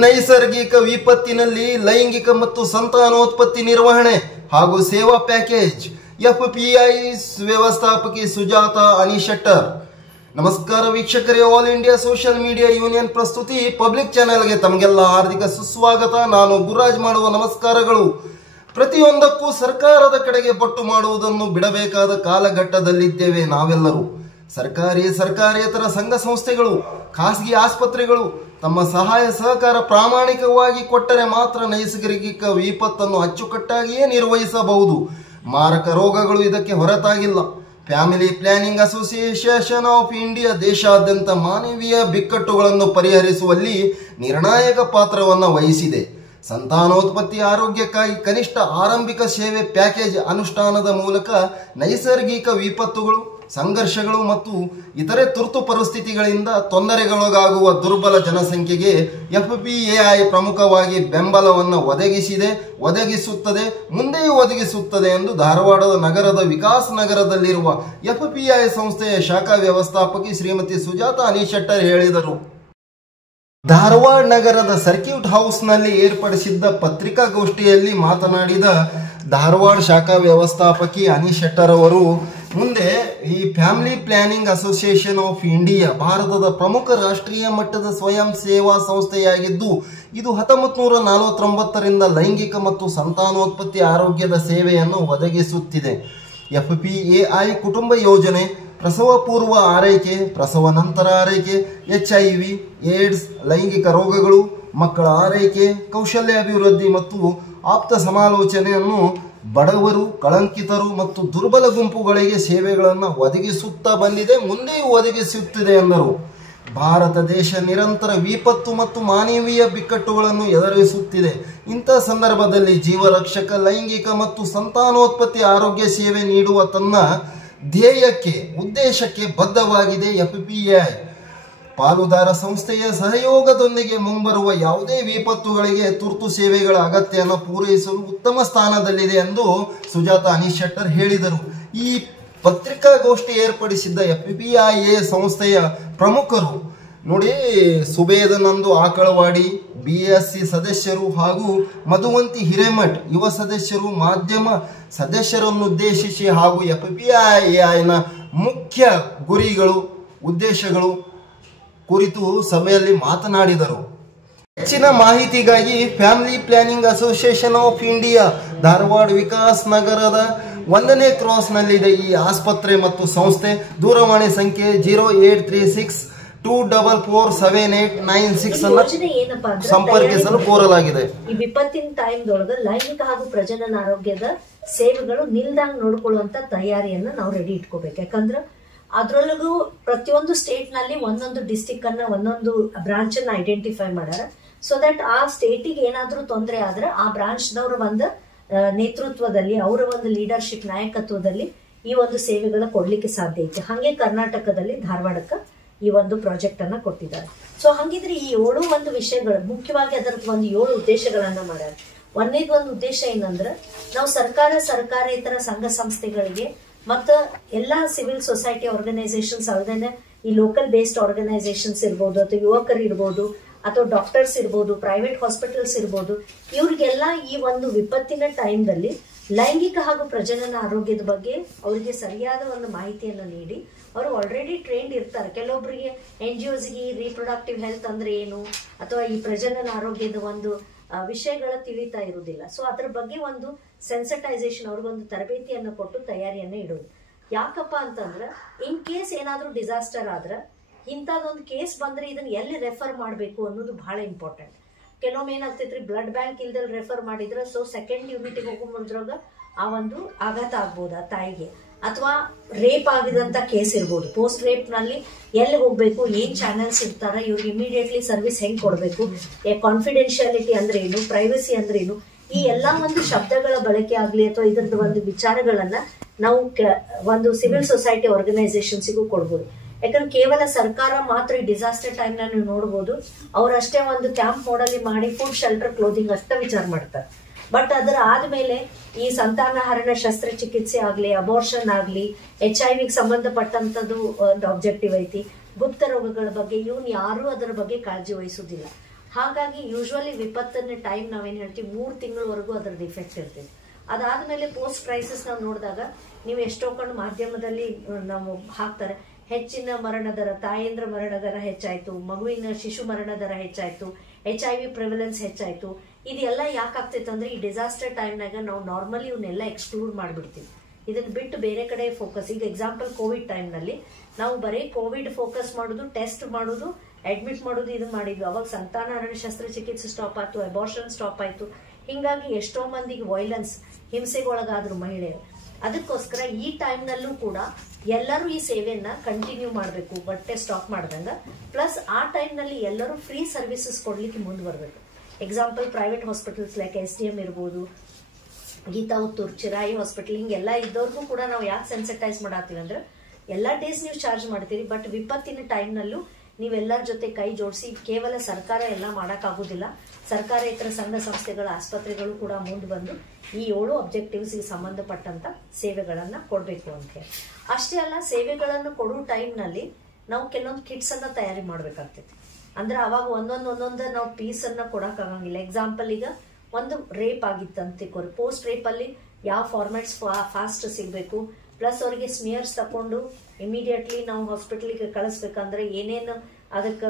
ನೈಸರ್ಗಿಕ ವಿಪತ್ತಿನಲ್ಲಿ ಲೈಂಗಿಕ ಮತ್ತು ಸಂತಾನೋತ್ಪತ್ತಿ ನಿರ್ವಹಣೆ ಹಾಗೂ ಸೇವಾ ಪ್ಯಾಕೇಜ್ ಎಫ್ಪಿಐ ವ್ಯವಸ್ಥಾಪಕಿ ಸುಜಾತಾ ಅನಿಶೆಟ್ಟರ್. ನಮಸ್ಕಾರ ವೀಕ್ಷಕರೇ, all India social media union ಪ್ರಸ್ತುತಿ ಪಬ್ಲಿಕ್ ಚಾನೆಲ್ಗೆ ತಮಗೆಲ್ಲ ಹಾರ್ದಿಕ ಸುಸ್ವಾಗತ. ನಾನು ಗುರುರಾಜ್ ಮಾಡುವ ನಮಸ್ಕಾರಗಳು. ಪ್ರತಿಯೊಂದಕ್ಕೂ ಸರ್ಕಾರದ ಕಡೆಗೆ ಪಟ್ಟು ಮಾಡುವುದನ್ನು ಬಿಡಬೇಕಾದ ಕಾಲಘಟ್ಟದಲ್ಲಿದ್ದೇವೆ ನಾವೆಲ್ಲರೂ. ಸರ್ಕಾರೇತರ ಸಂಘ ಸಂಸ್ಥೆಗಳು, ಖಾಸಗಿ ಆಸ್ಪತ್ರೆಗಳು ತಮ್ಮ ಸಹಾಯ ಸಹಕಾರ ಪ್ರಾಮಾಣಿಕವಾಗಿ ಕೊಟ್ಟರೆ ಮಾತ್ರ ನೈಸರ್ಗಿಕ ವಿಪತ್ತನ್ನು ಅಚ್ಚುಕಟ್ಟಾಗಿಯೇ ನಿರ್ವಹಿಸಬಹುದು. ಮಾರಕ ರೋಗಗಳು ಇದಕ್ಕೆ ಹೊರತಾಗಿಲ್ಲ. Family planning association of India ದೇಶಾದ್ಯಂತ ಮಾನವೀಯ ಬಿಕ್ಕಟ್ಟುಗಳನ್ನು ಪರಿಹರಿಸುವಲ್ಲಿ ನಿರ್ಣಾಯಕ ಪಾತ್ರವನ್ನು ವಹಿಸಿದೆ. ಸಂತಾನೋತ್ಪತ್ತಿ ಆರೋಗ್ಯಕ್ಕಾಗಿ ಕನಿಷ್ಠ ಆರಂಭಿಕ ಸೇವೆ ಪ್ಯಾಕೇಜ್ ಅನುಷ್ಠಾನದ ಮೂಲಕ ನೈಸರ್ಗಿಕ ವಿಪತ್ತುಗಳು, ಸಂಘರ್ಷಗಳು ಮತ್ತು ಇತರೆ ತುರ್ತು ಪರಿಸ್ಥಿತಿಗಳಿಂದ ತೊಂದರೆಗೊಳಗಾಗುವ ದುರ್ಬಲ ಜನಸಂಖ್ಯೆಗೆ ಎಫ್ಪಿಐ ಪ್ರಮುಖವಾಗಿ ಬೆಂಬಲವನ್ನು ಒದಗಿಸುತ್ತದೆ, ಮುಂದೆಯೂ ಒದಗಿಸುತ್ತದೆ ಎಂದು ಧಾರವಾಡದ ನಗರದ ವಿಕಾಸ್ ನಗರದಲ್ಲಿರುವ ಎಫ್ಪಿಐ ಸಂಸ್ಥೆಯ ಶಾಖಾ ವ್ಯವಸ್ಥಾಪಕಿ ಶ್ರೀಮತಿ ಸುಜಾತಾ ಅನಿಶೆಟ್ಟರ್ ಹೇಳಿದರು. ಧಾರವಾಡ ನಗರದ ಸರ್ಕ್ಯೂಟ್ ಹೌಸ್ನಲ್ಲಿ ಏರ್ಪಡಿಸಿದ್ದ ಪತ್ರಿಕಾಗೋಷ್ಠಿಯಲ್ಲಿ ಮಾತನಾಡಿದ ಧಾರವಾಡ ಶಾಖಾ ವ್ಯವಸ್ಥಾಪಕಿ ಅನಿಶೆಟ್ಟರ್ ಅವರು, ಮುಂದೆ ಈ family planning association of India ಭಾರತದ ಪ್ರಮುಖ ರಾಷ್ಟ್ರೀಯ ಮಟ್ಟದ ಸ್ವಯಂ ಸೇವಾ ಸಂಸ್ಥೆಯಾಗಿದ್ದು, ಇದು 1949ರಿಂದ ಲೈಂಗಿಕ ಮತ್ತು ಸಂತಾನೋತ್ಪತ್ತಿ ಆರೋಗ್ಯದ ಸೇವೆಯನ್ನು ಒದಗಿಸುತ್ತಿದೆ. ಎಫ್ಪಿಐ ಕುಟುಂಬ ಯೋಜನೆ, ಪ್ರಸವ ಪೂರ್ವ ಆರೈಕೆ, ಪ್ರಸವ ನಂತರ ಆರೈಕೆ, HIV, ಏಡ್ಸ್, ಲೈಂಗಿಕ ರೋಗಗಳು, ಮಕ್ಕಳ ಆರೈಕೆ, ಕೌಶಲ್ಯಾಭಿವೃದ್ಧಿ ಮತ್ತು ಆಪ್ತ ಸಮಾಲೋಚನೆಯನ್ನು ಬಡವರು, ಕಳಂಕಿತರು ಮತ್ತು ದುರ್ಬಲ ಗುಂಪುಗಳಿಗೆ ಸೇವೆಗಳನ್ನು ಒದಗಿಸುತ್ತಾ ಬಂದಿದೆ, ಮುಂದೆಯೂ ಒದಗಿಸುತ್ತಿದೆ ಎಂದರು. ಭಾರತ ದೇಶ ನಿರಂತರ ವಿಪತ್ತು ಮತ್ತು ಮಾನವೀಯ ಬಿಕ್ಕಟ್ಟುಗಳನ್ನು ಎದುರಿಸುತ್ತಿದೆ. ಇಂಥ ಸಂದರ್ಭದಲ್ಲಿ ಜೀವರಕ್ಷಕ ಲೈಂಗಿಕ ಮತ್ತು ಸಂತಾನೋತ್ಪತ್ತಿ ಆರೋಗ್ಯ ಸೇವೆ ನೀಡುವ ತನ್ನ ಉದ್ದೇಶಕ್ಕೆ ಬದ್ಧವಾಗಿದೆ ಎಫ್ಪಿಐ. ಪಾಲುದಾರ ಸಂಸ್ಥೆಯ ಸಹಯೋಗದೊಂದಿಗೆ ಮುಂಬರುವ ಯಾವುದೇ ವಿಪತ್ತುಗಳಿಗೆ ತುರ್ತು ಸೇವೆಗಳ ಅಗತ್ಯವನ್ನು ಪೂರೈಸಲು ಉತ್ತಮ ಸ್ಥಾನದಲ್ಲಿದೆ ಎಂದು ಸುಜಾತಾ ಅನಿಶೆಟ್ಟರ್ ಹೇಳಿದರು. ಈ ಪತ್ರಿಕಾಗೋಷ್ಠಿ ಏರ್ಪಡಿಸಿದ್ದ ಎಫ್ಪಿಐ ಸಂಸ್ಥೆಯ ಪ್ರಮುಖರು ನೋಡಿ, ಸುಬೇದನಂದು ಆಕಳವಾಡಿ, BSC ಸದಸ್ಯರು ಹಾಗೂ ಮಧುವಂತಿ ಹಿರೇಮಠ್ ಯುವ ಸದಸ್ಯರು ಮಾಧ್ಯಮ ಸದಸ್ಯರನ್ನುದ್ದೇಶಿಸಿ ಹಾಗೂ ಎಫ್ಪಿಐನ ಮುಖ್ಯ ಗುರಿಗಳು, ಉದ್ದೇಶಗಳು ಕುರಿತು ಸಭೆಯಲ್ಲಿ ಮಾತನಾಡಿದರು. ಹೆಚ್ಚಿನ ಮಾಹಿತಿಗಾಗಿ family planning association of India Dharwad Vikas ನಗರದ 1ನೇ ಕ್ರಾಸ್ನಲ್ಲಿದೆ ಈ ಆಸ್ಪತ್ರೆ ಮತ್ತು ಸಂಸ್ಥೆ. ದೂರವಾಣಿ ಸಂಖ್ಯೆ 0836244789 ಅನ್ನು ಸಂಪರ್ಕಿಸಲು ಕೋರಲಾಗಿದೆ. ಈ ವಿಪತ್ತಿನ ಟೈಮ್ದೊಳಗ ಲೈಂಗಿಕ ಹಾಗೂ ಪ್ರಜನನ ಆರೋಗ್ಯದ ಸೇವೆಗಳು ನಿಲ್ದಂಗ್ ನೋಡ್ಕೊಳ್ಳುವಂತ ತಯಾರಿಯನ್ನ ನಾವು ರೆಡಿ ಇಟ್ಕೋಬೇಕು. ಯಾಕಂದ್ರ ಅದ್ರೊಳಗೂ ಪ್ರತಿಯೊಂದು ಸ್ಟೇಟ್ ನಲ್ಲಿ ಒಂದೊಂದು ಡಿಸ್ಟಿಕ್ ಅನ್ನ ಒಂದೊಂದು ಬ್ರಾಂಚ್ ಅನ್ನ ಐಡೆಂಟಿಫೈ ಮಾಡ್ಯಾರ. ಸೊ ದಟ್ ಆ ಸ್ಟೇಟಿಗೆ ಏನಾದ್ರೂ ತೊಂದರೆ ಆದ್ರೆ ಆ ಬ್ರಾಂಚ್ ದವ್ರ ಒಂದು ನೇತೃತ್ವದಲ್ಲಿ, ಅವರ ಒಂದು ಲೀಡರ್ಶಿಪ್ ನಾಯಕತ್ವದಲ್ಲಿ ಈ ಒಂದು ಸೇವೆಗಳ ಕೊಡ್ಲಿಕ್ಕೆ ಸಾಧ್ಯ ಐತೆ. ಹಾಗೆ ಕರ್ನಾಟಕದಲ್ಲಿ ಧಾರವಾಡಕ್ಕೆ ಈ ಒಂದು ಪ್ರಾಜೆಕ್ಟ್ ಅನ್ನ ಕೊಟ್ಟಿದ್ದಾರೆ. ಸೊ ಹಂಗಿದ್ರೆ ಈ 7 ಒಂದು ವಿಷಯಗಳು ಮುಖ್ಯವಾಗಿ ಅದರದ್ದು ಒಂದು 7 ಉದ್ದೇಶಗಳನ್ನ ಮಾಡ್ಯಾರ. ಒಂದೇದು ಒಂದು ಉದ್ದೇಶ ಏನಂದ್ರೆ, ನಾವು ಸರ್ಕಾರೇತರ ಸಂಘ ಸಂಸ್ಥೆಗಳಿಗೆ ಮತ್ತು ಎಲ್ಲಾ ಸಿವಿಲ್ ಸೊಸೈಟಿ ಆರ್ಗನೈಸೇಷನ್ಸ್ ಅಲ್ಲದೇನೆ ಈ ಲೋಕಲ್ ಬೇಸ್ಡ್ ಆರ್ಗನೈಸೇಷನ್ಸ್ ಇರ್ಬೋದು, ಅಥವಾ ಯುವಕರು ಇರ್ಬೋದು, ಅಥವಾ ಡಾಕ್ಟರ್ಸ್ ಇರ್ಬೋದು, ಪ್ರೈವೇಟ್ ಹಾಸ್ಪಿಟಲ್ಸ್ ಇರ್ಬೋದು, ಇವ್ರಿಗೆಲ್ಲ ಈ ಒಂದು ವಿಪತ್ತಿನ ಟೈಮ್ದಲ್ಲಿ ಲೈಂಗಿಕ ಹಾಗೂ ಪ್ರಜನನ ಆರೋಗ್ಯದ ಬಗ್ಗೆ ಅವರಿಗೆ ಸರಿಯಾದ ಒಂದು ಮಾಹಿತಿಯನ್ನು ನೀಡಿ, ಅವರು ಆಲ್ರೆಡಿ ಟ್ರೈನ್ಡ್ ಇರ್ತಾರೆ. ಕೆಲವೊಬ್ಬರಿಗೆ NGOಸ್ಗೆ ರೀಪ್ರೊಡಕ್ಟಿವ್ ಹೆಲ್ತ್ ಅಂದ್ರೆ ಏನು ಅಥವಾ ಈ ಪ್ರಜನನ ಆರೋಗ್ಯದ ಒಂದು ವಿಷಯಗಳ ತಿಳಿತಾ ಇರುವುದಿಲ್ಲ. ಸೊ ಅದ್ರ ಬಗ್ಗೆ ಒಂದು ಸೆನ್ಸಿಟೈಸೇಷನ್, ಅವ್ರಿಗೊಂದು ತರಬೇತಿಯನ್ನು ಕೊಟ್ಟು ತಯಾರಿಯನ್ನ ಇಡೋದು. ಯಾಕಪ್ಪ ಅಂತಂದ್ರೆ, ಇನ್ ಕೇಸ್ ಏನಾದ್ರೂ ಡಿಸಾಸ್ಟರ್ ಆದ್ರೆ, ಇಂಥದ್ದೊಂದು ಕೇಸ್ ಬಂದ್ರೆ ಇದನ್ನ ಎಲ್ಲಿ ರೆಫರ್ ಮಾಡಬೇಕು ಅನ್ನೋದು ಬಹಳ ಇಂಪಾರ್ಟೆಂಟ್. ಕೆಲವೊಮ್ಮೆ ಏನಾಗ್ತೈತ್ರಿ, ಬ್ಲಡ್ ಬ್ಯಾಂಕ್ ಇಲ್ದಲ್ಲಿ ರೆಫರ್ ಮಾಡಿದ್ರೆ ಸೊ ಸೆಕೆಂಡ್ ಯೂನಿಟಿಗೆ ಹೋಗೋ ಮುಂದ್ರಾಗ ಆ ಒಂದು ಆಘಾತ ಆಗ್ಬೋದು ಆ ತಾಯಿಗೆ, ಅಥವಾ ರೇಪ್ ಆಗಿದಂತ ಕೇಸ್ ಇರ್ಬೋದು. ಪೋಸ್ಟ್ ರೇಪ್ ನಲ್ಲಿ ಎಲ್ಲಿ ಹೋಗ್ಬೇಕು, ಏನ್ ಚಾನೆಲ್ಸ್ ಇರ್ತಾರ, ಇವ್ರಿಗೆ ಇಮಿಡಿಯೇಟ್ಲಿ ಸರ್ವಿಸ್ ಹೆಂಗ್ ಕೊಡ್ಬೇಕು, ಕಾನ್ಫಿಡೆನ್ಶಿಯಾಲಿಟಿ ಅಂದ್ರೆ ಏನು, ಪ್ರೈವಸಿ ಅಂದ್ರೆ ಏನು, ಈ ಎಲ್ಲಾ ಒಂದು ಶಬ್ದಗಳ ಬಳಕೆ ಆಗ್ಲಿ ಅಥವಾ ಇದ್ರದ್ದು ಒಂದು ವಿಚಾರಗಳನ್ನ ನಾವು ಒಂದು ಸಿವಿಲ್ ಸೊಸೈಟಿ ಆರ್ಗನೈಸೇಷನ್ಸಿಗೂ ಕೊಡ್ಬೋದು. ಯಾಕಂದ್ರೆ ಕೇವಲ ಸರ್ಕಾರ ಮಾತ್ರ ಈ ಡಿಸಾಸ್ಟರ್ ಟೈಮ್ ನ ನೀವು ನೋಡ್ಬೋದು, ಅವ್ರಷ್ಟೇ ಒಂದು ಕ್ಯಾಂಪ್ ಮಾಡಲಿ ಮಾಡಿ ಫುಡ್, ಶೆಲ್ಟರ್, ಕ್ಲೋದಿಂಗ್ ಅಷ್ಟೇ ವಿಚಾರ ಮಾಡ್ತಾರೆ. ಬಟ್ ಅದರ ಆದ್ಮೇಲೆ ಈ ಸಂತಾನಹರಣ ಶಸ್ತ್ರಚಿಕಿತ್ಸೆ ಆಗ್ಲಿ, ಅಬೋರ್ಷನ್ ಆಗ್ಲಿ, HIV ಸಂಬಂಧಪಟ್ಟಂತದ್ದು ಒಂದು ಆಬ್ಜೆಕ್ಟಿವ್ ಐತಿ. ಗುಪ್ತ ರೋಗಗಳ ಬಗ್ಗೆ ಇವನ್ ಯಾರು ಅದರ ಬಗ್ಗೆ ಕಾಳಜಿ ವಹಿಸುದಿಲ್ಲ. ಹಾಗಾಗಿ ಯೂಶ್ವಲಿ ವಿಪತ್ತಿನ ಟೈಮ್ ನಾವೇನು ಹೇಳ್ತೀವಿ 3 ತಿಂಗಳವರೆಗೂ ಅದ್ರದ್ದು ಇಫೆಕ್ಟ್ ಇರ್ತೈತಿ. ಅದಾದ್ಮೇಲೆ ಪೋಸ್ಟ್ ಕ್ರೈಸಿಸ್ ನಾವು ನೋಡಿದಾಗ ನೀವು ಎಷ್ಟೋ ಕಣ್ಣು ಮಾಧ್ಯಮದಲ್ಲಿ ನಾವು ಹಾಕ್ತಾರೆ, ಹೆಚ್ಚಿನ ಮರಣ ದರ, ತಾಯಂದ್ರ ಮರಣ ದರ ಹೆಚ್ಚಾಯ್ತು, ಮಗುವಿನ ಶಿಶು ಮರಣ ದರ ಹೆಚ್ಚಾಯ್ತು, HIV ಪ್ರಿವಿಲೆನ್ಸ್ ಹೆಚ್ಚಾಯ್ತು. ಇದೆಲ್ಲ ಯಾಕೆ ಆಗ್ತೈತೆ ಅಂದ್ರೆ ಈ ಡಿಸಾಸ್ಟರ್ ಟೈಮ್ನಾಗ ನಾವು ನಾರ್ಮಲಿ ಇವನ್ನೆಲ್ಲ ಎಕ್ಸ್ಕ್ಲೂಡ್ ಮಾಡ್ಬಿಡ್ತೀವಿ. ಇದನ್ನ ಬಿಟ್ಟು ಬೇರೆ ಕಡೆ ಫೋಕಸ್. ಈಗ ಎಕ್ಸಾಂಪಲ್ ಕೋವಿಡ್ ಟೈಮ್ನಲ್ಲಿ ನಾವು ಬರೀ ಕೋವಿಡ್ ಫೋಕಸ್ ಮಾಡೋದು, ಟೆಸ್ಟ್ ಮಾಡೋದು, ಅಡ್ಮಿಟ್ ಮಾಡೋದು ಇದು ಮಾಡಿದ್ವಿ. ಅವಾಗ ಸಂತಾನಹರಣ ಶಸ್ತ್ರಚಿಕಿತ್ಸೆ ಸ್ಟಾಪ್ ಆಯ್ತು, ಅಬಾರ್ಷನ್ ಸ್ಟಾಪ್ ಆಯ್ತು. ಹಿಂಗಾಗಿ ಎಷ್ಟೋ ಮಂದಿಗೆ ವೈಲೆನ್ಸ್, ಹಿಂಸೆಗೊಳಗಾದ್ರು ಮಹಿಳೆಯರು. ಅದಕ್ಕೋಸ್ಕರ ಈ ಟೈಮ್ನಲ್ಲೂ ಕೂಡ ಎಲ್ಲರೂ ಈ ಸೇವೆಯನ್ನ ಕಂಟಿನ್ಯೂ ಮಾಡಬೇಕು, ಬಟ್ಟೆ ಸ್ಟಾಪ್ ಮಾಡ್ದಂಗ. ಪ್ಲಸ್ ಆ ಟೈಮ್ನಲ್ಲಿ ಎಲ್ಲರೂ ಫ್ರೀ ಸರ್ವಿಸಸ್ ಕೊಡ್ಲಿಕ್ಕೆ ಮುಂದುವರಬೇಕು. Example private hospitals like SDM ಇರ್ಬೋದು, ಗೀತಾ ಉತ್ತೂರ್, ಚಿರಾಯಿ ಹಾಸ್ಪಿಟಲ್, ಹಿಂಗೆಲ್ಲ ಇದ್ದವ್ರಿಗೂ ಕೂಡ ನಾವು ಯಾಕೆ ಸೆನ್ಸಿಟೈಸ್ ಮಾಡತ್ತೀವಿ ಅಂದ್ರೆ ಎಲ್ಲ ಡೇಸ್ ನೀವು ಚಾರ್ಜ್ ಮಾಡ್ತೀರಿ, ಬಟ್ ವಿಪತ್ತಿನ ಟೈಮ್ನಲ್ಲೂ ನೀವೆಲ್ಲರ ಜೊತೆ ಕೈ ಜೋಡಿಸಿ, ಕೇವಲ ಸರ್ಕಾರ ಎಲ್ಲ ಮಾಡೋಕ್ಕಾಗೋದಿಲ್ಲ, ಸರ್ಕಾರೇತರ ಸಂಘ ಸಂಸ್ಥೆಗಳ ಆಸ್ಪತ್ರೆಗಳು ಕೂಡ ಮುಂದೆ ಬಂದು ಈ 7 ಅಬ್ಜೆಕ್ಟಿವ್ಸ್ಗೆ ಸಂಬಂಧಪಟ್ಟಂತ ಸೇವೆಗಳನ್ನ ಕೊಡಬೇಕು ಅಂತ ಹೇಳಿ. ಅಷ್ಟೇ ಅಲ್ಲ, ಸೇವೆಗಳನ್ನು ಕೊಡೋ ಟೈಮ್ನಲ್ಲಿ ನಾವು ಕೆಲವೊಂದು ಕಿಟ್ಸ್ ಅನ್ನ ತಯಾರಿ ಮಾಡ್ಬೇಕಾಗ್ತೈತಿ. ಅಂದ್ರೆ ಅವಾಗ ಒಂದೊಂದು ನಾವು ಪೀಸ್ ಅನ್ನ ಕೊಡಕ್ಕಾಗಂಗಿಲ್ಲ. ಎಕ್ಸಾಂಪಲ್ ಈಗ ಒಂದು ರೇಪ್ ಆಗಿತ್ತಂತ ಪೋಸ್ಟ್ ರೇಪ್ ಅಲ್ಲಿ ಯಾವ ಫಾರ್ಮ್ಯಾಟ್ಸ್ ಫಾಸ್ಟ್ ಸಿಗಬೇಕು, ಪ್ಲಸ್ ಅವರಿಗೆ ಸ್ಮಿಯರ್ಸ್ ತಕೊಂಡು ಇಮಿಡಿಯೇಟ್ಲಿ ನಾವು ಹಾಸ್ಪಿಟಲ್ಗೆ ಕಳಿಸ್ಬೇಕಂದ್ರೆ ಏನೇನು ಅದಕ್ಕೆ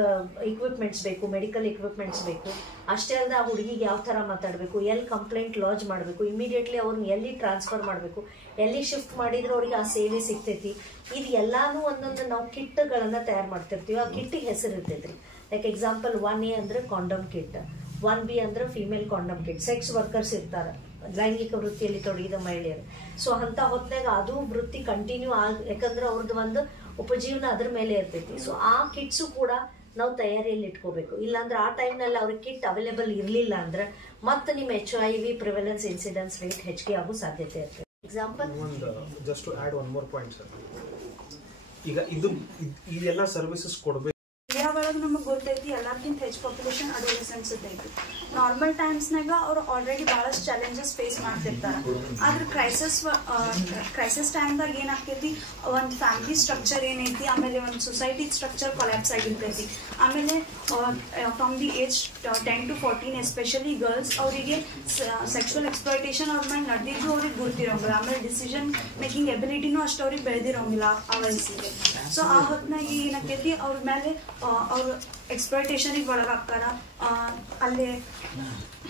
ಇಕ್ವಿಪ್ಮೆಂಟ್ಸ್ ಬೇಕು, ಮೆಡಿಕಲ್ ಇಕ್ವಿಪ್ಮೆಂಟ್ಸ್ ಬೇಕು. ಅಷ್ಟೇ ಅಲ್ಲದೆ ಆ ಹುಡುಗಿಗೆ ಯಾವ ಥರ ಮಾತಾಡಬೇಕು, ಎಲ್ಲಿ ಕಂಪ್ಲೇಂಟ್ ಲಾಂಚ್ ಮಾಡಬೇಕು, ಇಮಿಡಿಯೇಟ್ಲಿ ಅವ್ರನ್ನ ಎಲ್ಲಿ ಟ್ರಾನ್ಸ್ಫರ್ ಮಾಡಬೇಕು, ಎಲ್ಲಿ ಶಿಫ್ಟ್ ಮಾಡಿದ್ರೆ ಅವ್ರಿಗೆ ಆ ಸೇವೆ ಸಿಗ್ತೈತಿ. ಇದು ಎಲ್ಲಾನು ಒಂದೊಂದು ನಾವು ಕಿಟ್ಗಳನ್ನು ತಯಾರು ಮಾಡ್ತಿರ್ತೀವಿ. ಆ ಕಿಟ್ಟಿಗೆ ಹೆಸರು ಇರ್ತೈತ್ರಿ. ಲೈಕ್ ಎಕ್ಸಾಂಪಲ್ 1A ಅಂದ್ರೆ ಕಾಂಡಮ್ ಕಿಟ್, 1B ಅಂದ್ರೆ female condom kit. Sex workers ಇರ್ತಾರೆ, ಲೈಂಗಿಕ ವೃತ್ತಿಯಲ್ಲಿ ತೊಡಗಿದ ಮಹಿಳೆಯರು. ಸೊ ಅಂತ ಹೊತ್ನಾಗ ಅದು ವೃತ್ತಿ ಕಂಟಿನ್ಯೂ ಯಾಕಂದ್ರೆ ಅವ್ರದ್ದು ಒಂದು ಉಪಜೀವನ ಅದ್ರ ಮೇಲೆ ಇರ್ತೈತಿ. ಸೊ ಆ ಕಿಟ್ಸು ಕೂಡ ನಾವು ತಯಾರಿಯಲ್ಲಿ ಇಟ್ಕೋಬೇಕು. ಇಲ್ಲಾಂದ್ರೆ ಆ ಟೈಮ್ನಲ್ಲಿ ಅವ್ರಿಗೆ ಕಿಟ್ ಅವೈಲೇಬಲ್ ಇರಲಿಲ್ಲ ಅಂದ್ರೆ ಮತ್ತೆ ನಿಮ್ಮ HIV ಪ್ರಿವೆಲೆನ್ಸ್ ಇನ್ಸಿಡೆನ್ಸ್ ರೇಟ್ ಹೆಚ್ಚಿಗೆ ಆಗೋ ಸಾಧ್ಯತೆ ಇರ್ತದೆ. Example just to add one more point sir, ಈಗ ಇದೆಲ್ಲ ಸರ್ವಿಸಸ್ ಕೊಡಬೇಕು. ಇಂಡಿಯಾ ಒಳಗೆ ನಮಗೆ ಗೊತ್ತೈತಿ ಎಲ್ಲಕ್ಕಿಂತ ಹೆಚ್ಚು ಪಾಪ್ಯುಲೇಷನ್ ಅಡೋಲೆಸೆಂಟ್ಸ್ ಐತಿ. ನಾರ್ಮಲ್ ಟೈಮ್ಸ್ನಾಗ ಅವ್ರು ಆಲ್ರೆಡಿ ಭಾಳಷ್ಟು ಚಾಲೆಂಜಸ್ ಫೇಸ್ ಮಾಡ್ತಿರ್ತಾರೆ. ಆದ್ರೆ ಕ್ರೈಸಿಸ್ ಟೈಮ್ದಾಗ ಏನಾಗ್ತೈತಿ, ಒಂದು ಫ್ಯಾಮಿಲಿ ಸ್ಟ್ರಕ್ಚರ್ ಏನೈತಿ, ಆಮೇಲೆ ಒಂದು ಸೊಸೈಟಿ ಸ್ಟ್ರಕ್ಚರ್ ಕೊಲ್ಯಾಪ್ಸ್ ಆಗಿರ್ತೈತಿ. ಆಮೇಲೆ from the age 10 to 14 especially girls, ಅವರಿಗೆ ಸೆಕ್ಷುವಲ್ ಎಕ್ಸ್ಪ್ಲಾಯ್ಟೇಷನ್ ಅವ್ರ ಮೇಲೆ ನಡೆದಿದ್ದು ಅವ್ರಿಗೆ ಗೊತ್ತಿರೋಂಗಿಲ್ಲ. ಆಮೇಲೆ ಡಿಸಿಷನ್ ಮೇಕಿಂಗ್ ಎಬಿಲಿಟಿನೂ ಅಷ್ಟು ಅವ್ರಿಗೆ ಬೆಳೆದಿರೋಂಗಿಲ್ಲ ಆ ವಯಸ್ಸಿಗೆ. ಸೊ ಆ ಹೊತ್ತಿನಾಗ ಏನಾಕೈತಿ, ಅವ್ರ ಮೇಲೆ ಅವರು ಎಕ್ಸ್ಪ್ಲಾಯ್ಟೇಷನಿಗೆ ಒಳಗಾಗ್ತಾರ. ಅಲ್ಲಿ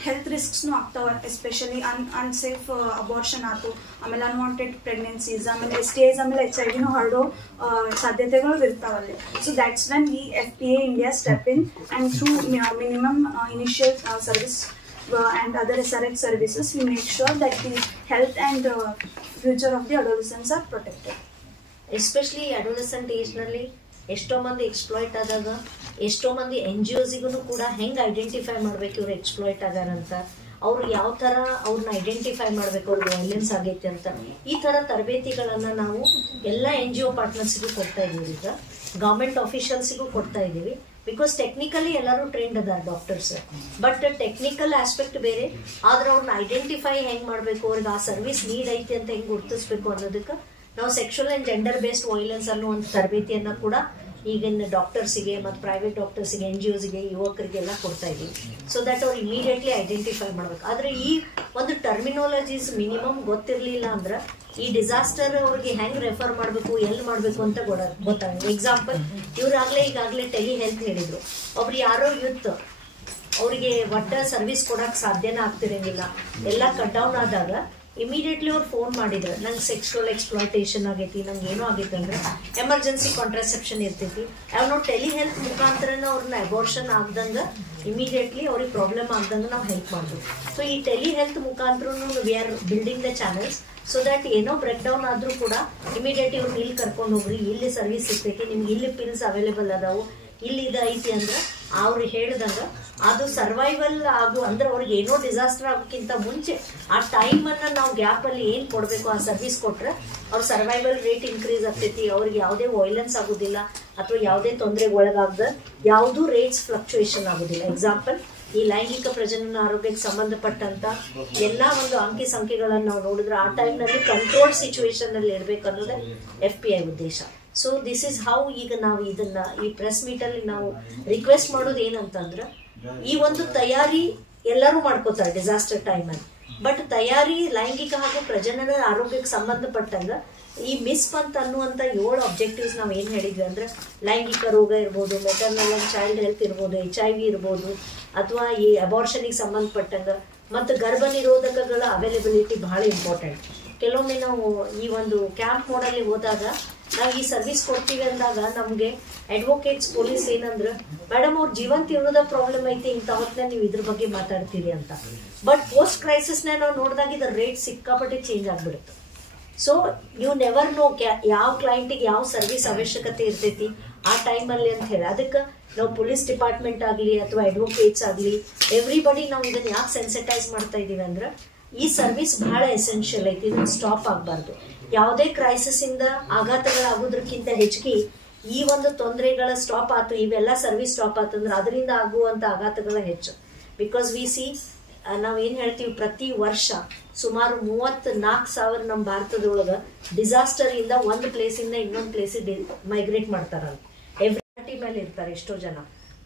ಹೆಲ್ತ್ ರಿಸ್ಕ್ಸ್ನು ಆಗ್ತಾವ, ಎಸ್ಪೆಷಲಿ ಅನ್ಸೇಫ್ ಅಬಾರ್ಷನ್ ಆಯ್ತು, ಆಮೇಲೆ ಅನ್ವಾಂಟೆಡ್ ಪ್ರೆಗ್ನೆನ್ಸೀಸ್, ಆಮೇಲೆ STIs, ಆಮೇಲೆ HIV ಹರಡೋ ಸಾಧ್ಯತೆಗಳು ಇರ್ತಾವಲ್ಲಿ. So that's when he FPA India step in and through minimum initial service and other SRH services, we make sure that the health and future of the adolescents are protected. Especially adolescent ಏಜ್ನಲ್ಲಿ ಎಷ್ಟೋ ಮಂದಿ exploit ಆದಾಗ, ಎಷ್ಟೋ ಮಂದಿ NGOsಗೂ ಕೂಡ ಹೆಂಗೆ identify ಮಾಡ್ಬೇಕು ಇವ್ರು ಎಕ್ಸ್ಪ್ಲಾಯ್ಟ್ ಆಗಾರಂತ, ಅವ್ರು ಯಾವ ಥರ ಅವ್ರನ್ನ ಐಡೆಂಟಿಫೈ ಮಾಡಬೇಕು, ಅವ್ರಿಗೆ ವೈಲೆನ್ಸ್ ಆಗೈತೆ ಅಂತ. ಈ ಥರ ತರಬೇತಿಗಳನ್ನು ನಾವು ಎಲ್ಲ NGO ಪಾರ್ಟ್ನರ್ಸ್ಗೂ ಕೊಡ್ತಾ ಇದ್ದೀವಿ. ಈಗ ಗೌರ್ಮೆಂಟ್ ಆಫೀಷಿಯಲ್ಸಿಗೂ ಕೊಡ್ತಾ ಇದ್ದೀವಿ. ಬಿಕಾಸ್ ಟೆಕ್ನಿಕಲಿ ಎಲ್ಲರೂ ಟ್ರೈನ್ಡ್ ಅದಾರ ಡಾಕ್ಟರ್ಸ್, ಬಟ್ ಟೆಕ್ನಿಕಲ್ ಆಸ್ಪೆಕ್ಟ್ ಬೇರೆ. ಆದ್ರೆ ಅವ್ರನ್ನ ಐಡೆಂಟಿಫೈ ಹೆಂಗೆ ಮಾಡಬೇಕು, ಅವ್ರಿಗೆ ಆ ಸರ್ವಿಸ್ ನೀಡ್ ಐತಿ ಅಂತ ಹೆಂಗೆ ಗುರುತಿಸ್ಬೇಕು ಅನ್ನೋದಕ್ಕೆ ನಾವು sexual and gender based violence ಅನ್ನೋ ಒಂದು ತರಬೇತಿಯನ್ನು ಕೂಡ ಈಗಿನ ಡಾಕ್ಟರ್ಸಿಗೆ ಮತ್ತು ಪ್ರೈವೇಟ್ ಡಾಕ್ಟರ್ಸಿಗೆ, NGOsಗೆ, ಯುವಕರಿಗೆಲ್ಲ ಕೊಡ್ತಾ ಇದ್ದೀವಿ. ಸೊ ದಟ್ ಅವ್ರು ಇಮಿಡಿಯೇಟ್ಲಿ ಐಡೆಂಟಿಫೈ ಮಾಡ್ಬೇಕು. ಆದರೆ ಈ ಒಂದು ಟರ್ಮಿನಾಲಜೀಸ್ ಮಿನಿಮಮ್ ಗೊತ್ತಿರಲಿಲ್ಲ ಅಂದ್ರೆ ಈ ಡಿಸಾಸ್ಟರ್ ಅವ್ರಿಗೆ ಹೆಂಗೆ ರೆಫರ್ ಮಾಡಬೇಕು, ಎಲ್ಲಿ ಮಾಡಬೇಕು ಅಂತ ಗೊತ್ತಾಗುತ್ತೆ. ಎಕ್ಸಾಂಪಲ್ ಈಗಾಗಲೇ ಟೆಲಿ ಹೆಲ್ತ್ ಹೇಳಿದ್ರು. ಒಬ್ರು ಯಾರೋ ಯೂತ್ ಅವರಿಗೆ ಒಟ್ಟ ಸರ್ವಿಸ್ ಕೊಡೋಕೆ ಸಾಧ್ಯನೇ ಆಗ್ತಿರಂಗಿಲ್ಲ, ಎಲ್ಲ ಕಟ್ ಡೌನ್ ಆದಾಗ ಇಮಿಡಿಯೇಟ್ಲಿ ಅವ್ರು ಫೋನ್ ಮಾಡಿದ್ರು, ನಂಗೆ ಸೆಕ್ಸುವಲ್ ಎಕ್ಸ್ಪ್ಲಾಯ್ಟೇಷನ್ ಆಗೈತಿ, ನಂಗೆ ಏನೋ ಆಗೈತೆ ಅಂದ್ರೆ ಎಮರ್ಜೆನ್ಸಿ ಕಾಂಟ್ರಾಸೆಪ್ಷನ್ ಇರ್ತೈತಿ. ನಾವು ಟೆಲಿ ಹೆಲ್ತ್ ಮುಖಾಂತರನ ಅವ್ರನ್ನ ಅಬಾರ್ಷನ್ ಆಗ್ದಂಗೆ ಇಮಿಡಿಯೇಟ್ಲಿ ಅವ್ರಿಗೆ ಪ್ರಾಬ್ಲಮ್ ಆಗ್ದಂಗೆ ನಾವು ಹೆಲ್ಪ್ ಮಾಡ್ತೀವಿ. ಸೊ ಈ ಟೆಲಿ ಹೆಲ್ತ್ ಮುಖಾಂತರ we are building the channels so that ಏನೋ ಬ್ರೇಕ್ ಡೌನ್ ಆದ್ರೂ ಕೂಡ ಇಮಿಡಿಯೇಟ್ ಇವ್ರನ್ನ ಇಲ್ಲಿ ಕರ್ಕೊಂಡು ಹೋಗ್ರಿ, ಇಲ್ಲಿ ಸರ್ವಿಸ್ ಸಿಗ್ತೈತಿ, ನಿಮ್ಗೆ ಇಲ್ಲಿ ಪಿಲ್ಸ್ ಅವೈಲೇಬಲ್ ಅದಾವು, ಇಲ್ಲಿ ಇದು ಐತಿ ಅಂದ್ರೆ ಅವ್ರು ಹೇಳ್ದಂಗೆ ಅದು ಸರ್ವೈವಲ್ ಆಗು ಅಂದ್ರೆ ಅವ್ರಿಗೆ ಏನೋ ಡಿಸಾಸ್ಟರ್ ಆಗೋಕ್ಕಿಂತ ಮುಂಚೆ ಆ ಟೈಮನ್ನು ನಾವು ಗ್ಯಾಪಲ್ಲಿ ಏನು ಕೊಡಬೇಕು ಆ ಸರ್ವಿಸ್ ಕೊಟ್ಟರೆ ಅವ್ರ ಸರ್ವೈವಲ್ ರೇಟ್ ಇನ್ಕ್ರೀಸ್ ಆಗ್ತೈತಿ. ಅವ್ರಿಗೆ ಯಾವುದೇ ವೈಲೆನ್ಸ್ ಆಗೋದಿಲ್ಲ ಅಥವಾ ಯಾವುದೇ ತೊಂದರೆಗೆ ಒಳಗಾಗದ ಯಾವುದೂ ರೇಟ್ಸ್ ಫ್ಲಕ್ಚುಯೇಷನ್ ಆಗೋದಿಲ್ಲ. ಎಕ್ಸಾಂಪಲ್, ಈ ಲೈಂಗಿಕ ಪ್ರಜನನ ಆರೋಗ್ಯಕ್ಕೆ ಸಂಬಂಧಪಟ್ಟಂತ ಎಲ್ಲ ಒಂದು ಅಂಕಿ ಸಂಖ್ಯೆಗಳನ್ನು ನಾವು ನೋಡಿದ್ರೆ ಆ ಟೈಮ್ನಲ್ಲಿ ಕಂಟ್ರೋಲ್ ಸಿಚುವೇಶನ್ ಅಲ್ಲಿ ಇರಬೇಕು ಅನ್ನೋದೇ FPI ಉದ್ದೇಶ. ಸೊ ದಿಸ್ ಇಸ್ ಹೌ ಈಗ ನಾವು ಇದನ್ನ ಈ ಪ್ರೆಸ್ ಮೀಟಲ್ಲಿ ನಾವು ರಿಕ್ವೆಸ್ಟ್ ಮಾಡೋದು ಏನಂತಂದ್ರೆ ಈ ಒಂದು ತಯಾರಿ ಎಲ್ಲರೂ ಮಾಡ್ಕೋತಾರೆ ಡಿಸಾಸ್ಟರ್ ಟೈಮಲ್ಲಿ. ಬಟ್ ತಯಾರಿ ಲೈಂಗಿಕ ಹಾಗೂ ಪ್ರಜನನ ಆರೋಗ್ಯಕ್ಕೆ ಸಂಬಂಧಪಟ್ಟಂಗ ಈ ಮಿಸ್ಪಂತ್ ಅನ್ನುವಂಥ 7 ಅಬ್ಜೆಕ್ಟಿವ್ಸ್ ನಾವು ಏನು ಹೇಳಿದ್ವಿ ಅಂದ್ರೆ ಲೈಂಗಿಕ ರೋಗ ಇರ್ಬೋದು, ಮೆಟರ್ನಲ್ ಅಂಡ್ ಚೈಲ್ಡ್ ಹೆಲ್ತ್ ಇರ್ಬೋದು, HIV ಇರ್ಬೋದು, ಅಥವಾ ಈ ಅಬಾರ್ಷನ್ಗೆ ಸಂಬಂಧಪಟ್ಟಂಗ ಮತ್ತು ಗರ್ಭ ನಿರೋಧಕಗಳ ಅವೈಲಬಿಲಿಟಿ ಬಹಳ ಇಂಪಾರ್ಟೆಂಟ್. ಕೆಲವೊಮ್ಮೆ ನಾವು ಈ ಒಂದು ಕ್ಯಾಂಪ್ ಮೋಡಲ್ಲಿ ಹೋದಾಗ ನಾವು ಈ ಸರ್ವಿಸ್ ಕೊಡ್ತೀವಿ ಅಂದಾಗ ನಮಗೆ ಅಡ್ವೊಕೇಟ್ಸ್ ಪೊಲೀಸ್ ಏನಂದ್ರೆ ಮೇಡಮ್ ಅವ್ರು ಜೀವಂತ ಇರೋದ ಪ್ರಾಬ್ಲಮ್ ಐತಿ ಇಂಥ ಹೊತ್ತಿನ ನೀವು ಇದ್ರ ಬಗ್ಗೆ ಮಾತಾಡ್ತೀರಿ ಅಂತ. ಬಟ್ ಪೋಸ್ಟ್ ಕ್ರೈಸಿಸ್ನ ನಾವು ನೋಡಿದಾಗ ಇದರ ರೇಟ್ ಸಿಕ್ಕಾಪಟ್ಟೆ ಚೇಂಜ್ ಆಗಿಬಿಡುತ್ತೆ. ಸೊ ಯು ನೆವರ್ ನೋ ಯಾವ ಕ್ಲೈಂಟಿಗೆ ಯಾವ ಸರ್ವಿಸ್ ಅವಶ್ಯಕತೆ ಇರ್ತೈತಿ ಆ ಟೈಮಲ್ಲಿ ಅಂತ ಹೇಳಿ. ಅದಕ್ಕೆ ನಾವು ಪೊಲೀಸ್ ಡಿಪಾರ್ಟ್ಮೆಂಟ್ ಆಗಲಿ ಅಥವಾ ಅಡ್ವೊಕೇಟ್ಸ್ ಆಗಲಿ ಎವ್ರಿಬಡಿ ನಾವು ಇದನ್ನ ಯಾಕೆ ಸೆನ್ಸಿಟೈಸ್ ಮಾಡ್ತಾ ಇದೀವಿ ಅಂದ್ರೆ ಈ ಸರ್ವಿಸ್ ಬಹಳ ಎಸೆನ್ಷಿಯಲ್ ಐತಿ, ಇದನ್ನ ಸ್ಟಾಪ್ ಆಗಬಾರ್ದು. ಯಾವುದೇ ಕ್ರೈಸಿಸ್ ಇಂದ ಆಘಾತಗಳಾಗೋದಕ್ಕಿಂತ ಹೆಚ್ಚಿಗೆ ಈ ಒಂದು ತೊಂದರೆಗಳ ಸ್ಟಾಪ್ ಆಯ್ತು, ಇವೆಲ್ಲ ಸರ್ವಿಸ್ ಸ್ಟಾಪ್ ಆತಂದ್ರೆ ಅದರಿಂದ ಆಗುವಂತ ಆಘಾತಗಳ ಹೆಚ್ಚು. ಬಿಕಾಸ್ ವಿ ಸಿ ನಾವೇನ್ ಹೇಳ್ತೀವಿ, ಪ್ರತಿ ವರ್ಷ ಸುಮಾರು 34,000 ನಮ್ಮ ಭಾರತದೊಳಗ ಡಿಸಾಸ್ಟರ್ ಇಂದ ಒಂದು ಪ್ಲೇಸಿಂದ ಇನ್ನೊಂದು ಪ್ಲೇಸಿಗೆ ಮೈಗ್ರೇಟ್ ಮಾಡ್ತಾರಲ್ಲ. ಎವ್ರಿ ಮೇಲೆ ಇರ್ತಾರೆ ಎಷ್ಟೋ ಜನ.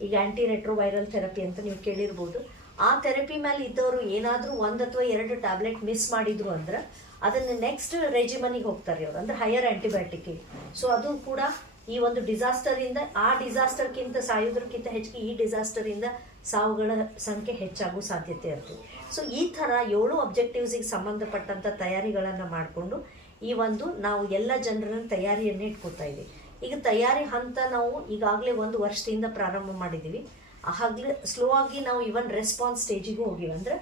ಈಗ ಆಂಟಿ ರೆಟ್ರೋವೈರಲ್ ಥೆರಪಿ ಅಂತ ನೀವು ಕೇಳಿರ್ಬೋದು. ಆ ಥೆರಪಿ ಮೇಲೆ ಇದ್ದವರು ಏನಾದ್ರೂ 1 ಅಥವಾ 2 ಟ್ಯಾಬ್ಲೆಟ್ ಮಿಸ್ ಮಾಡಿದ್ರು ಅಂದ್ರೆ ಅದನ್ನ ನೆಕ್ಸ್ಟ್ ರೆಜಿಮನಿಗೆ ಹೋಗ್ತಾರೆ ಅವರು, ಅಂದ್ರೆ ಹೈಯರ್ ಆಂಟಿಬಯೋಟಿಕ್. ಸೊ ಅದು ಕೂಡ ಈ ಒಂದು ಡಿಸಾಸ್ಟರ್ ಇಂದ ಆ ಡಿಸಾಸ್ಟರ್ಗಿಂತ ಸಾಯೋದಕ್ಕಿಂತ ಹೆಚ್ಚಿಗೆ ಈ ಡಿಸಾಸ್ಟರ್ ಇಂದ ಸಾವುಗಳ ಸಂಖ್ಯೆ ಹೆಚ್ಚಾಗುವ ಸಾಧ್ಯತೆ ಇರ್ತದೆ. ಸೊ ಈ ಥರ 7 ಅಬ್ಜೆಕ್ಟಿವ್ಸಿಗೆ ಸಂಬಂಧಪಟ್ಟಂಥ ತಯಾರಿಗಳನ್ನು ಮಾಡಿಕೊಂಡು ಈ ಒಂದು ನಾವು ಎಲ್ಲ ಜನರನ್ನ ತಯಾರಿಯನ್ನೇ ಇಟ್ಕೊತಾ ಇದ್ದೀವಿ. ಈಗ ತಯಾರಿ ಹಂತ ನಾವು ಈಗಾಗಲೇ 1 ವರ್ಷದಿಂದ ಪ್ರಾರಂಭ ಮಾಡಿದ್ದೀವಿ. ಹಾಗಲೇ ಸ್ಲೋ ಆಗಿ ನಾವು ಇವನ್ ರೆಸ್ಪಾನ್ಸ್ ಸ್ಟೇಜಿಗೂ ಹೋಗಿವಿ. ಅಂದ್ರೆ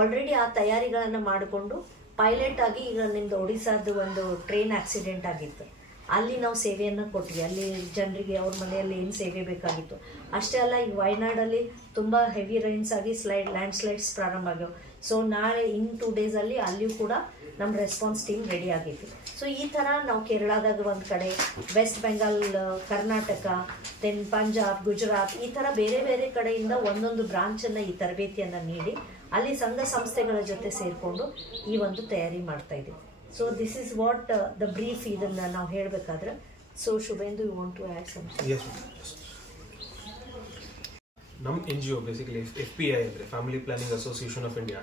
ಆಲ್ರೆಡಿ ಆ ತಯಾರಿಗಳನ್ನು ಮಾಡಿಕೊಂಡು ಪೈಲಟ್ ಆಗಿ ಈಗ ನಿಮ್ದು ಒಡಿಸ್ಸಾದ ಒಂದು ಟ್ರೈನ್ ಆಕ್ಸಿಡೆಂಟ್ ಆಗಿತ್ತು, ಅಲ್ಲಿ ನಾವು ಸೇವೆಯನ್ನು ಕೊಟ್ವಿ. ಅಲ್ಲಿ ಜನರಿಗೆ ಅವ್ರ ಮನೆಯಲ್ಲಿ ಏನು ಸೇವೆ ಬೇಕಾಗಿತ್ತು ಅಷ್ಟೇ ಅಲ್ಲ. ಈಗ ವಯನಾಡಲ್ಲಿ ತುಂಬ ಹೆವಿ ರೈನ್ಸ್ ಆಗಿ ಲ್ಯಾಂಡ್ ಸ್ಲೈಡ್ಸ್ ಪ್ರಾರಂಭ ಆಗ್ಯಾವ. ಸೊ ನಾಳೆ ಇನ್ 2 days ಅಲ್ಲಿ ಅಲ್ಲಿಯೂ ಕೂಡ ನಮ್ಮ ರೆಸ್ಪಾನ್ಸ್ ಟೀಮ್ ರೆಡಿ ಆಗೈತಿ. ಸೊ ಈ ಥರ ನಾವು ಕೇರಳದಾಗ ಒಂದು ಕಡೆ, ವೆಸ್ಟ್ ಬೆಂಗಾಲ್, ಕರ್ನಾಟಕ, ದೆನ್ ಪಂಜಾಬ್, ಗುಜರಾತ್, ಈ ಥರ ಬೇರೆ ಬೇರೆ ಕಡೆಯಿಂದ ಒಂದೊಂದು ಬ್ರಾಂಚನ್ನು ಈ ತರಬೇತಿಯನ್ನು ನೀಡಿ ಅಲ್ಲಿ ಸಂಘ ಸಂಸ್ಥೆಗಳ ಜೊತೆ ಸೇರಿಕೊಂಡು ಈ ಒಂದು ತಯಾರಿ ಮಾಡ್ತಾ ಇದ್ದೀವಿ. So this is what the brief ಇದನ್ನು ನಾವು ಹೇಳಬೇಕಾದ್ರೆ. So Shubhendu, you want to add something? ನಮ್ಮ NGO ಬೇಸಿಕಲಿ FPI ಅಂದರೆ family planning association of India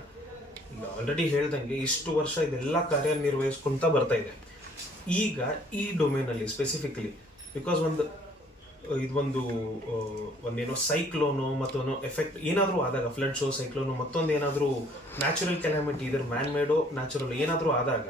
already ಹೇಳ್ದಂಗೆ ಇಷ್ಟು ವರ್ಷ ಇದೆಲ್ಲ ಕಾರ್ಯನಿರ್ವಹಿಸ್ಕೊಂತ ಬರ್ತಾ ಇದೆ. ಈಗ ಈ ಡೊಮೇನಲ್ಲಿ ಸ್ಪೆಸಿಫಿಕಲಿ ಬಿಕಾಸ್ ಒಂದೇನೋ ಸೈಕ್ಲೋನು ಮತ್ತೊಂದು ಎಫೆಕ್ಟ್ ಏನಾದರೂ ಆದಾಗ, ಫ್ಲಡ್ ಶೋ, ಸೈಕ್ಲೋನು, ಮತ್ತೊಂದು ಏನಾದರೂ ನ್ಯಾಚುರಲ್ ಕೆಲಾಮಿಟಿ, ಇದರ ಮ್ಯಾನ್ ಮೇಡೋ ನ್ಯಾಚುರಲ್ ಏನಾದರೂ ಆದಾಗ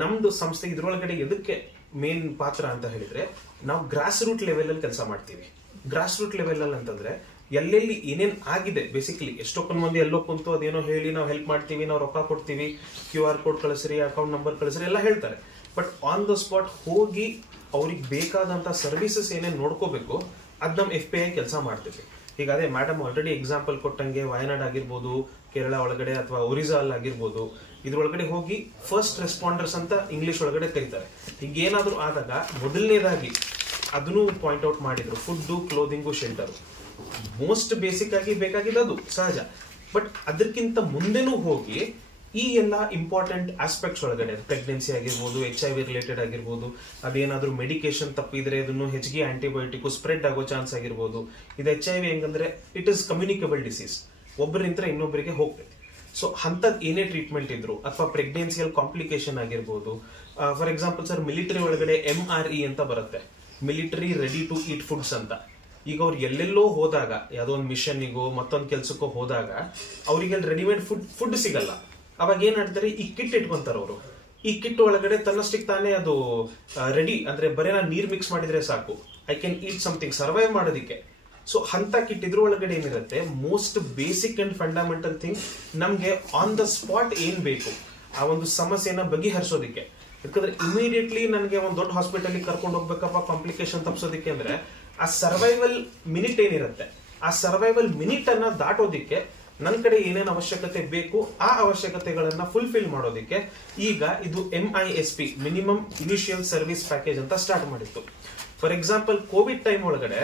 ನಮ್ದು ಸಂಸ್ಥೆ ಇದ್ರೊಳಗಡೆ ಎದಕ್ಕೆ ಮೇನ್ ಪಾತ್ರ ಅಂತ ಹೇಳಿದ್ರೆ, ನಾವು ಗ್ರಾಸ್ ರೂಟ್ ಲೆವೆಲ್ ಕೆಲಸ ಮಾಡ್ತೀವಿ. ಗ್ರಾಸ್ ರೂಟ್ ಲೆವೆಲ್ ಅಂತಂದ್ರೆ ಎಲ್ಲೆಲ್ಲಿ ಏನೇನ್ ಆಗಿದೆ, ಬೇಸಿಕಲಿ ಎಷ್ಟೊಂದು ಮಂದಿ ಎಲ್ಲೋ ಕುಂತು ಅದೇನೋ ಹೇಳಿ ನಾವು ಹೆಲ್ಪ್ ಮಾಡ್ತೀವಿ, ನಾವು ರೊಕ್ಕ ಕೊಡ್ತೀವಿ, QR ಕೋಡ್ ಕಳಿಸ್ರಿ, ಅಕೌಂಟ್ ನಂಬರ್ ಕಳಿಸ್ರಿ ಎಲ್ಲ ಹೇಳ್ತಾರೆ. ಬಟ್ ಆನ್ ದ ಸ್ಪಾಟ್ ಹೋಗಿ ಅವ್ರಿಗೆ ಬೇಕಾದಂತ ಸರ್ವಿಸಸ್ ಏನೇನು ನೋಡ್ಕೋಬೇಕು ಅದ್ ನಮ್ಮ FPI ಕೆಲಸ ಮಾಡ್ತೀವಿ. ಈಗ ಅದೇ ಮೇಡಮ್ ಆಲ್ರೆಡಿ ಎಕ್ಸಾಂಪಲ್ ಕೊಟ್ಟಂಗೆ ವಯನಾಡ್ ಆಗಿರ್ಬೋದು, ಕೇರಳ ಒಳಗಡೆ ಅಥವಾ ಒರಿಸ್ಸಾ ಅಲ್ಲಿ ಆಗಿರ್ಬೋದು, ಇದ್ರೊಳಗಡೆ ಹೋಗಿ ಫಸ್ಟ್ ರೆಸ್ಪಾಂಡರ್ಸ್ ಅಂತ ಇಂಗ್ಲಿಷ್ ಒಳಗಡೆ ಕರೀತಾರೆ. ಈಗ ಏನಾದ್ರು ಆದಾಗ ಮೊದಲನೇದಾಗಿ ಅದನ್ನು ಪಾಯಿಂಟ್ ಔಟ್ ಮಾಡಿದ್ರು, ಫುಡ್ಡು, ಕ್ಲೋದಿಂಗು, ಶೆಲ್ಟರ್ ಮೋಸ್ಟ್ ಬೇಸಿಕ್ ಆಗಿ ಬೇಕಾಗಿದ್ದು ಅದು ಸಹಜ. ಬಟ್ ಅದಕ್ಕಿಂತ ಮುಂದೆನೂ ಹೋಗಿ ಈ ಎಲ್ಲ ಇಂಪಾರ್ಟೆಂಟ್ ಆಸ್ಪೆಕ್ಟ್ಸ್ ಒಳಗಡೆ, ಪ್ರೆಗ್ನೆನ್ಸಿ ಆಗಿರ್ಬೋದು, HIV ರಿಲೇಟೆಡ್ ಆಗಿರ್ಬೋದು, ಅದೇನಾದ್ರೂ ಮೆಡಿಕೇಶನ್ ತಪ್ಪಿದ್ರೆ ಅದನ್ನು ಹೆಚ್ಚಿಗೆ ಆಂಟಿಬಯೋಟಿಕ್ ಸ್ಪ್ರೆಡ್ ಆಗೋ ಚಾನ್ಸ್ ಆಗಿರ್ಬೋದು. ಇದು HIV ಹೆಂಗಂದ್ರೆ ಇಟ್ ಇಸ್ ಕಮ್ಯುನಿಕಬಲ್ ಡಿಸೀಸ್, ಒಬ್ಬರಿಂದ ಇನ್ನೊಬ್ಬರಿಗೆ ಹೋಗ್ತೈತಿ. ಸೊ ಅಂಥದ್ದು ಏನೇ ಟ್ರೀಟ್ಮೆಂಟ್ ಇದ್ರು ಅಥವಾ ಪ್ರೆಗ್ನೆನ್ಸಿಯಲ್ ಕಾಂಪ್ಲಿಕೇಶನ್ ಆಗಿರ್ಬೋದು. ಫಾರ್ ಎಕ್ಸಾಂಪಲ್ ಸರ್, ಮಿಲಿಟರಿ ಒಳಗಡೆ MRE ಅಂತ ಬರುತ್ತೆ, military ready to eat foods ಅಂತ. ಈಗ ಅವ್ರು ಎಲ್ಲೆಲ್ಲೋ ಹೋದಾಗ, ಯಾವುದೋ ಒಂದು ಮಿಷನ್ನಿಗೋ ಮತ್ತೊಂದು ಕೆಲ್ಸಕ್ಕೋ ಹೋದಾಗ ಅವ್ರಿಗೆ ರೆಡಿಮೇಡ್ ಫುಡ್ ಸಿಗಲ್ಲ. ಅವಾಗ ಏನ್ ಮಾಡ್ತಾರೆ, ಈ ಕಿಟ್ ಇಟ್ಕೊಂತಾರ ಅವರು. ಈ ಕಿಟ್ ಒಳಗಡೆ ತನ್ನಷ್ಟಕ್ಕೆ ತಾನೇ ಅದು ರೆಡಿ, ಅಂದ್ರೆ ಬರೀ ನಾನು ನೀರ್ ಮಿಕ್ಸ್ ಮಾಡಿದ್ರೆ ಸಾಕು, I can heat something, survive ಮಾಡೋದಿಕ್ಕೆ. ಸೊ ಅಂತ ಕಿಟ್ ಇದ್ರ ಒಳಗಡೆ ಏನಿರುತ್ತೆ, most basic and fundamental thing ನಮ್ಗೆ ಆನ್ ದ ಸ್ಪಾಟ್ ಏನ್ ಬೇಕು ಆ ಒಂದು ಸಮಸ್ಯೆನ ಬಗೆಹರಿಸೋದಿಕ್ಕೆ. ಯಾಕಂದ್ರೆ ಇಮಿಡಿಯೇಟ್ಲಿ ನನಗೆ ಒಂದು ದೊಡ್ಡ ಹಾಸ್ಪಿಟಲ್ ಕರ್ಕೊಂಡು ಹೋಗ್ಬೇಕಪ್ಪ ಕಾಂಪ್ಲಿಕೇಶನ್ ತಪ್ಪಿಸೋದಿಕ್ಕೆ ಅಂದ್ರೆ ಆ ಸರ್ವೈವಲ್ ಮಿನಿಟ್ ಏನಿರುತ್ತೆ, ಆ ಸರ್ವೈವಲ್ ಮಿನಿಟ್ ಅನ್ನ ದಾಟೋದಿಕ್ಕೆ ನನ್ನ ಕಡೆ ಏನೇನು ಅವಶ್ಯಕತೆ ಬೇಕು ಆ ಅವಶ್ಯಕತೆಗಳನ್ನ ಫುಲ್ಫಿಲ್ ಮಾಡೋದಿಕ್ಕೆ ಈಗ ಇದು MISP, minimum initial service package ಅಂತ ಸ್ಟಾರ್ಟ್ ಮಾಡಿತ್ತು. ಫಾರ್ ಎಕ್ಸಾಂಪಲ್, ಕೋವಿಡ್ ಟೈಮ್ ಒಳಗಡೆ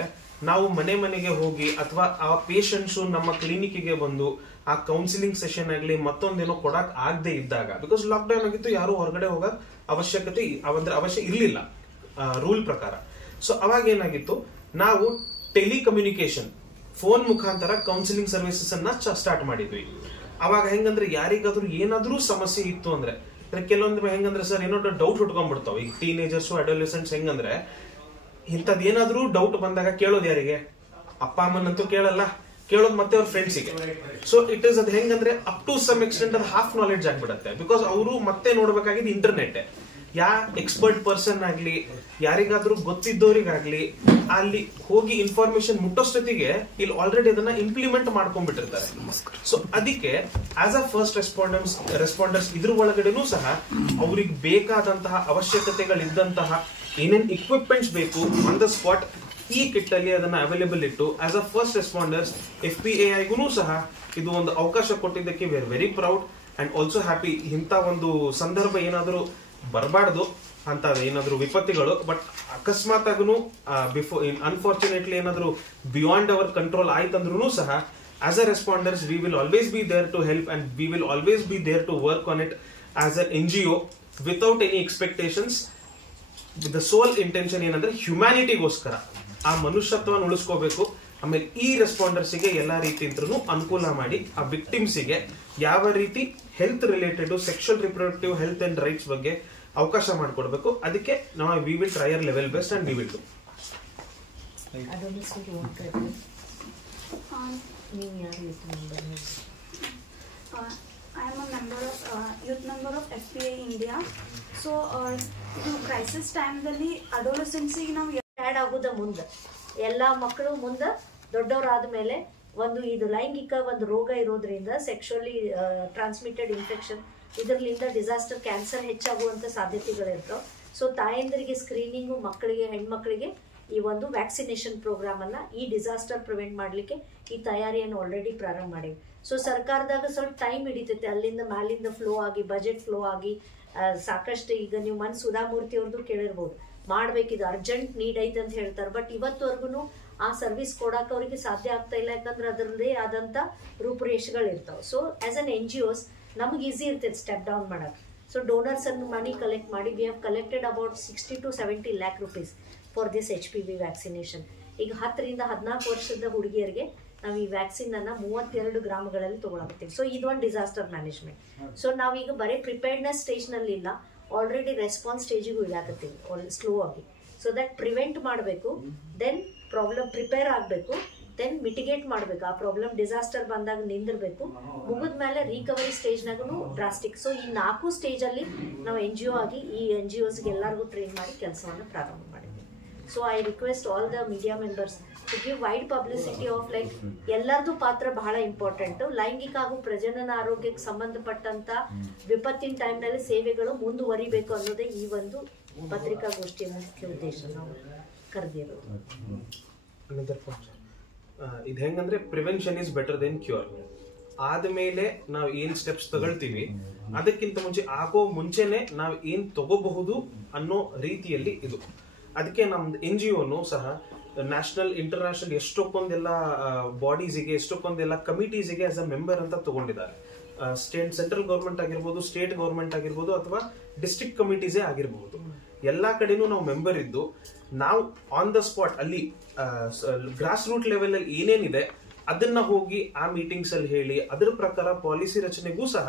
ನಾವು ಮನೆಗೆ ಹೋಗಿ ಅಥವಾ ಆ ಪೇಷಂಟ್ಸ್ ನಮ್ಮ ಕ್ಲಿನಿಕ್ಗೆ ಬಂದು ಆ ಕೌನ್ಸಿಲಿಂಗ್ ಸೆಷನ್ ಆಗಲಿ ಮತ್ತೊಂದೇನೋ ಕೊಡಕ್ ಆಗದೆ ಇದ್ದಾಗ, ಬಿಕಾಸ್ ಲಾಕ್ಡೌನ್ ಆಗಿತ್ತು, ಯಾರು ಹೊರಗಡೆ ಹೋಗಕ್ ಅವಶ್ಯ ಇರ್ಲಿಲ್ಲ ರೂಲ್ ಪ್ರಕಾರ. ಸೊ ಅವಾಗ ಏನಾಗಿತ್ತು, ನಾವು ಟೆಲಿಕಮ್ಯುನಿಕೇಶನ್ ಫೋನ್ ಮುಖಾಂತರ ಕೌನ್ಸಿಲಿಂಗ್ ಸರ್ವಿಸಸ್ ಅನ್ನ ಸ್ಟಾರ್ಟ್ ಮಾಡಿದ್ವಿ. ಅವಾಗ ಹೆಂಗಂದ್ರೆ ಯಾರಿಗಾದ್ರೂ ಏನಾದ್ರೂ ಸಮಸ್ಯೆ ಇತ್ತು ಅಂದ್ರೆ ಕೆಲವೊಂದು ಹೆಂಗಂದ್ರೆ ಸರ್ ಏನೋ ಡೌಟ್ ಹುಟ್ಕೊಂಡ್ಬಿಡ್ತಾವ. ಈಗ ಟೀನೇಜರ್ಸ್ ಅಡೋಲೆಸೆಂಟ್ಸ್ ಹೆಂಗಂದ್ರೆ ಇಂಥದ್ ಏನಾದ್ರೂ ಡೌಟ್ ಬಂದಾಗ ಕೇಳೋದು ಯಾರಿಗೆ? ಅಪ್ಪ ಅಮ್ಮನಂತೂ ಕೇಳಲ್ಲ, ಕೇಳೋದು ಮತ್ತೆ ಅವ್ರ ಫ್ರೆಂಡ್ಸಿಗೆ. ಸೊ ಇಟ್ ಇಸ್ ಅದ್ ಹೆಂಗಂದ್ರೆ ಅಪ್ ಟು ಸಮ್ ಎಕ್ಸ್ಟೆಂಟ್ ಅದು ಹಾಫ್ ನಾಲೆಡ್ಜ್ ಆಗ್ಬಿಡತ್ತೆ. ಬಿಕಾಸ್ ಅವರು ಮತ್ತೆ ನೋಡ್ಬೇಕಾಗಿದ್ದು ಇಂಟರ್ನೆಟ್. ಯಾ ಎಕ್ಸ್ಪರ್ಟ್ ಪರ್ಸನ್ ಆಗ್ಲಿ, ಯಾರಿಗಾದ್ರೂ ಗೊತ್ತಿದ್ದವರಿಗಾಗ್ಲಿ ಅಲ್ಲಿ ಹೋಗಿ ಇನ್ಫಾರ್ಮೇಶನ್ ಮುಟ್ಟೋಷ್ಟೊತ್ತಿಗೆ ಇಲ್ಲಿ ಆಲ್ರೆಡಿ ಅದನ್ನ ಇಂಪ್ಲಿಮೆಂಟ್ ಮಾಡ್ಕೊಂಡ್ಬಿಟ್ಟಿರ್ತಾರೆ. ಸೊ ಅದಕ್ಕೆ ಆಸ್ ಅ ಫಸ್ಟ್ ರೆಸ್ಪಾಂಡರ್ಸ್ ಇದ್ರ ಒಳಗಡೆನೂ ಸಹ ಅವ್ರಿಗೆ ಬೇಕಾದಂತಹ ಅವಶ್ಯಕತೆಗಳಿದ್ದಂತಹ ಏನೇನ್ ಇಕ್ವಿಪ್ಮೆಂಟ್ಸ್ ಬೇಕು ಆನ್ ದ ಸ್ಪಾಟ್ ಈ ಕಿಟ್ ಅಲ್ಲಿ ಅದನ್ನ ಅವೈಲೇಬಲ್ ಇಟ್ಟು ಆಸ್ ಅ ಫಸ್ಟ್ ರೆಸ್ಪಾಂಡರ್ಸ್ FPAIಗೂ ಸಹ ಇದು ಒಂದು ಅವಕಾಶ ಕೊಟ್ಟಿದ್ದಕ್ಕೆ we are very proud and also happy. ಇಂಥ ಒಂದು ಸಂದರ್ಭ ಏನಾದರೂ ಬರಬಾರ್ದು ಅಂತ ಏನಾದ್ರು ವಿಪತ್ತುಗಳು, ಬಟ್ ಅಕಸ್ಮಾತ್ ಆಗನು ಅನ್ಫಾರ್ಚುನೇಟ್ಲಿ ಏನಾದ್ರು ಬಿಯಾಂಡ್ ಅವರ್ ಕಂಟ್ರೋಲ್ ಆಯ್ತಂದ್ರೂ ಸಹ as a responders we will always be there to help and we will always be there to work on it as a NGO without any expectations. With the sole intention ಏನಂದ್ರೆ ಹ್ಯುಮ್ಯಾನಿಟಿಗೋಸ್ಕರ ಆ ಮನುಷ್ಯತ್ವವನ್ನು ಉಳಿಸ್ಕೋಬೇಕು. ಆಮೇಲೆ ಈ ರೆಸ್ಪಾಂಡರ್ಸ್ಗೆ ಎಲ್ಲಾ ರೀತಿಯಿಂದೂ ಅನುಕೂಲ ಮಾಡಿ ಆ ವಿಕ್ಟಿಮ್ಸ್ಗೆ ಯಾವ ರೀತಿ health related sexual reproductive health and rights ಬಗ್ಗೆ ಅವಕಾಶ ಮಾಡಿಕೊಡ್ಬೇಕು. ಅದಕ್ಕೆ ನಾವು we will try our level best and we will do. I am a member of youth member of FPA India. So ಇದು ಕ್ರೈಸಿಸ್ ಟೈಮ್ದಲ್ಲಿ ಅಡೋಲೆಸೆನ್ಸಿಗೆ ನಾವು ಆ್ಯಡ್ ಆಗೋದ ಮುಂದೆ ಎಲ್ಲ ಮಕ್ಕಳು ಮುಂದೆ ದೊಡ್ಡವರಾದ ಮೇಲೆ ಒಂದು ಇದು ಲೈಂಗಿಕ ಒಂದು ರೋಗ ಇರೋದ್ರಿಂದ ಸೆಕ್ಷುವಲಿ ಟ್ರಾನ್ಸ್ಮಿಟೆಡ್ ಇನ್ಫೆಕ್ಷನ್ ಇದರಿಂದ ಡಿಸಾಸ್ಟರ್ ಕ್ಯಾನ್ಸರ್ ಹೆಚ್ಚಾಗುವಂಥ ಸಾಧ್ಯತೆಗಳಿರ್ತಾವೆ. ಸೊ ತಾಯಂದರಿಗೆ ಸ್ಕ್ರೀನಿಂಗು ಮಕ್ಕಳಿಗೆ ಹೆಣ್ಮಕ್ಳಿಗೆ ಈ ಒಂದು ವ್ಯಾಕ್ಸಿನೇಷನ್ ಪ್ರೋಗ್ರಾಮನ್ನು ಈ ಡಿಸಾಸ್ಟರ್ ಪ್ರಿವೆಂಟ್ ಮಾಡಲಿಕ್ಕೆ ಈ ತಯಾರಿಯನ್ನು ಆಲ್ರೆಡಿ ಪ್ರಾರಂಭ ಮಾಡಿವಿ. ಸೊ ಸರ್ಕಾರದಾಗ ಸ್ವಲ್ಪ ಟೈಮ್ ಹಿಡಿತೈತೆ ಅಲ್ಲಿಂದ ಮ್ಯಾಲಿಂದ ಫ್ಲೋ ಆಗಿ ಬಜೆಟ್ ಫ್ಲೋ ಆಗಿ ಸಾಕಷ್ಟು. ಈಗ ನೀವು ಮನ್ ಸುಧಾಮೂರ್ತಿ ಅವ್ರದ್ದು ಕೇಳಿರ್ಬೋದು, ಮಾಡ್ಬೇಕಿದು ಅರ್ಜೆಂಟ್ ನೀಡ್ ಐತೆ ಅಂತ ಹೇಳ್ತಾರೆ. ಬಟ್ ಇವತ್ತುವರೆಗೂ ಆ ಸರ್ವಿಸ್ ಕೊಡಕ್ಕೆ ಅವ್ರಿಗೆ ಸಾಧ್ಯ ಆಗ್ತಾ ಇಲ್ಲ, ಯಾಕಂದ್ರೆ ಅದರದ್ದೇ ಆದಂಥ ರೂಪುರೇಷೆಗಳು ಇರ್ತಾವೆ. ಸೊ ಆಸ್ ಅನ್ NGOs ನಮ್ಗೆ ಈಸಿ ಇರ್ತೈತೆ ಸ್ಟೆಪ್ ಡೌನ್ ಮಾಡಕ್ಕೆ. ಸೊ ಡೋನರ್ಸ್ ಅನ್ನು ಮನಿ ಕಲೆಕ್ಟ್ ಮಾಡಿ we have collected about 60 to 70 lakh rupees for this HPV vaccination. ಈಗ 10 ರಿಂದ 14 ವರ್ಷದ ಹುಡುಗಿಯರಿಗೆ ನಾವು ಈ ವ್ಯಾಕ್ಸಿನ್ ಅನ್ನ 32 ಗ್ರಾಮಗಳಲ್ಲಿ ತಗೊಳಕತ್ತೀವಿ. ಸೊ ಇದೊಂದು ಡಿಸಾಸ್ಟರ್ ಮ್ಯಾನೇಜ್ಮೆಂಟ್. ಸೊ ನಾವೀಗ ಬರೀ ಪ್ರಿಪೇರ್ಡ್ನೆಸ್ ಸ್ಟೇಜ್ನಲ್ಲಿ ಇಲ್ಲ, ಆಲ್ರೆಡಿ ರೆಸ್ಪಾನ್ಸ್ ಸ್ಟೇಜಿಗೂ ಇಡಾಕತ್ತೀವಿ ಸ್ಲೋ ಆಗಿ. ಸೊ ದಟ್ ಪ್ರಿವೆಂಟ್ ಮಾಡಬೇಕು, ದೆನ್ ಪ್ರಾಬ್ಲಮ್ ಪ್ರಿಪೇರ್ ಆಗಬೇಕು, ದೆನ್ ಮಿಟಿಗೇಟ್ ಮಾಡಬೇಕು. ಆ ಪ್ರಾಬ್ಲಮ್ ಡಿಸಾಸ್ಟರ್ ಬಂದಾಗ ನಿಂದಿರಬೇಕು, ಮುಗಿದ ಮೇಲೆ ರಿಕವರಿ ಸ್ಟೇಜ್ನಾಗೂ ಡ್ರಾಸ್ಟಿಕ್. ಸೊ ಈ 4 ಸ್ಟೇಜಲ್ಲಿ ನಾವು NGO ಆಗಿ ಈ NGOಸ್ಗೆ ಎಲ್ಲರಿಗೂ ಟ್ರೈನ್ ಮಾಡಿ ಕೆಲಸವನ್ನು ಪ್ರಾರಂಭ ಮಾಡಿದ್ವಿ. So I request all the media members to give wide publicity of like ಎಲ್ಲರದು ಪಾತ್ರ ಬಹಳ ಇಂಪಾರ್ಟೆಂಟ್. ಲೈಂಗಿಕ ಹಾಗೂ ಪ್ರಜನನ ಆರೋಗ್ಯಕ್ಕೆ ಸಂಬಂಧಪಟ್ಟಂತ ವಿಪತ್ತಿನ ಟೈಮ್ನಲ್ಲಿ ಸೇವೆಗಳು ಮುಂದುವರಿಬೇಕು ಅನ್ನೋದೇ ಈ ಒಂದು ಪತ್ರಿಕಾಗೋಷ್ಠಿಯ ಮುಖ್ಯ ಉದ್ದೇಶ ನಾವು ಕರೆದಿರೋದು. ಇದು ಹೆಂಗಂದ್ರೆ prevention is better then cure. ಆದ್ಮೇಲೆ ನಾವ್ ಏನ್ ಸ್ಟೆಪ್ಸ್ ತಗೊಳ್ತೀವಿ ಅದಕ್ಕಿಂತ ಮುಂಚೆನೆ ನಾವ್ ಏನ್ ತಗೋಬಹುದು ಅನ್ನೋ ರೀತಿಯಲ್ಲಿ ಇದು. ಅದಕ್ಕೆ ನಮ್ದು NGOನು ಸಹ ನ್ಯಾಷನಲ್ ಇಂಟರ್ನ್ಯಾಷನಲ್ ಎಷ್ಟೊಂದೆಲ್ಲ ಬಾಡೀಸ್ಗೆ ಎಷ್ಟೊಂದೆಲ್ಲ ಕಮಿಟೀಸ್ಗೆ ಆಸ್ ಅ ಮೆಂಬರ್ ಅಂತ ತಗೊಂಡಿದ್ದಾರೆ. ಸೆಂಟ್ರಲ್ ಗೌರ್ಮೆಂಟ್ ಆಗಿರ್ಬೋದು, ಸ್ಟೇಟ್ ಗೌರ್ಮೆಂಟ್ ಆಗಿರ್ಬೋದು, ಅಥವಾ ಡಿಸ್ಟ್ರಿಕ್ಟ್ ಕಮಿಟೀಸೇ ಆಗಿರ್ಬೋದು, ಎಲ್ಲಾ ಕಡೆನೂ ನಾವು ಮೆಂಬರ್ ಇದ್ದು ನಾವು ಆನ್ ದ ಸ್ಪಾಟ್ ಅಲ್ಲಿ ಗ್ರಾಸ್ ರೂಟ್ ಲೆವೆಲ್ ಅಲ್ಲಿ ಏನೇನಿದೆ ಅದನ್ನ ಹೋಗಿ ಆ ಮೀಟಿಂಗ್ಸ್ ಅಲ್ಲಿ ಹೇಳಿ ಅದರ ಪ್ರಕಾರ ಪಾಲಿಸಿ ರಚನೆಗೂ ಸಹ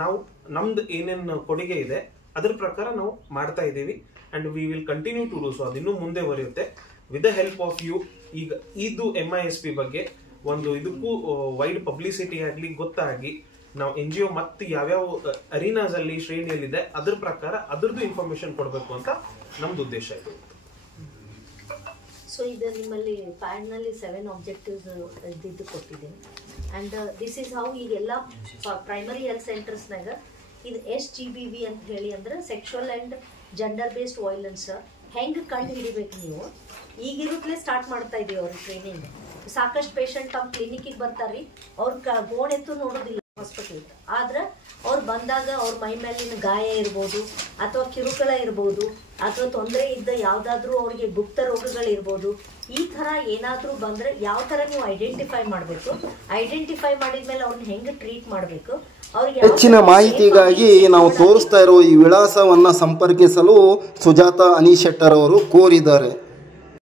ನಾವು ನಮ್ದು ಏನೇನು ಕೊಡುಗೆ ಇದೆ ಅದರ ಪ್ರಕಾರ ನಾವು ಮಾಡ್ತಾ ಇದ್ದೀವಿ. And we will continue to do so. ಅದಿನ್ನೂ ಮುಂದೆ ಬರೆಯುತ್ತೆ with the help of you. ಈಗ ಇದು MISP ಬಗ್ಗೆ ಒಂದು ಇದಕ್ಕೂ ವೈಡ್ ಪಬ್ಲಿಸಿಟಿ ಆಗಲಿ ಗೊತ್ತಾಗಿ ನಾವು NGO ಮತ್ತೆ ಯಾವ್ಯಾವ ಅರೀನಾಸ್ ಅಲ್ಲಿ ಶ್ರೇಣಿಯಲ್ಲಿದೆ ಅದ್ರ ಪ್ರಕಾರ ಅದ್ರದ್ದು ಇನ್ಫಾರ್ಮೇಶನ್ ಕೊಡಬೇಕು ಅಂತ ನಮ್ದು ಉದ್ದೇಶ ಇದೆ. ಸೊ ಇದು ನಿಮ್ಮಲ್ಲಿ ಪ್ಯಾಡ್ನಲ್ಲಿ 7 ಆಬ್ಜೆಕ್ಟಿವ್ಸ್ ಇದ್ದಿದ್ದು ಕೊಟ್ಟಿದ್ದೀನಿ. ಆ್ಯಂಡ್ ದಿಸ್ ಈಸ್ ಹೌ ಈಗೆಲ್ಲ ಪ್ರೈಮರಿ ಹೆಲ್ತ್ ಸೆಂಟರ್ಸ್ನಾಗ ಇದು SGBV ಅಂತ ಹೇಳಿ ಅಂದ್ರೆ sexual and gender based violence ಹೆಂಗೆ ಕಂಡು ಹಿಡಿಬೇಕು ನೀವು ಈಗಿರುತ್ತಲೇ ಸ್ಟಾರ್ಟ್ ಮಾಡ್ತಾ ಇದೀವಿ ಅವ್ರ ಟ್ರೈನಿಂಗ್. ಸಾಕಷ್ಟು ಪೇಷಂಟ್ ತಮ್ಮ ಕ್ಲಿನಿಕ್ಕಿಗೆ ಬರ್ತಾರ್ರಿ, ಅವ್ರ ಗೋಣ್ ಎತ್ತು ನೋಡೋದಿಲ್ಲ ಹಾಸ್ಪಿಟಲ್. ಆದ್ರೆ ಅವ್ರು ಬಂದಾಗ ಅವ್ರ ಮೈ ಮೇಲಿನ ಗಾಯ ಇರ್ಬೋದು, ಅಥವಾ ಕಿರುಕುಳ ಇರ್ಬೋದು, ಅಥವಾ ತೊಂದರೆ ಇದ್ದ ಯಾವುದಾದ್ರೂ ಅವ್ರಿಗೆ ಗುಪ್ತ ರೋಗಗಳಿರ್ಬೋದು. ಈ ಥರ ಏನಾದರೂ ಬಂದರೆ ಯಾವ ಥರ ನೀವು ಐಡೆಂಟಿಫೈ ಮಾಡಬೇಕು, ಐಡೆಂಟಿಫೈ ಮಾಡಿದ್ಮೇಲೆ ಅವ್ರನ್ನ ಹೆಂಗೆ ಟ್ರೀಟ್ ಮಾಡಬೇಕು, ಅವ್ರಿಗೆ ಹೆಚ್ಚಿನ ಮಾಹಿತಿಗಾಗಿ ನಾವು ತೋರಿಸ್ತಾ ಇರೋ ಈ ವಿಳಾಸವನ್ನು ಸಂಪರ್ಕಿಸಲು ಸುಜಾತ ಅನೀಶೆಟ್ಟರ್ ಅವರು ಕೋರಿದ್ದಾರೆ.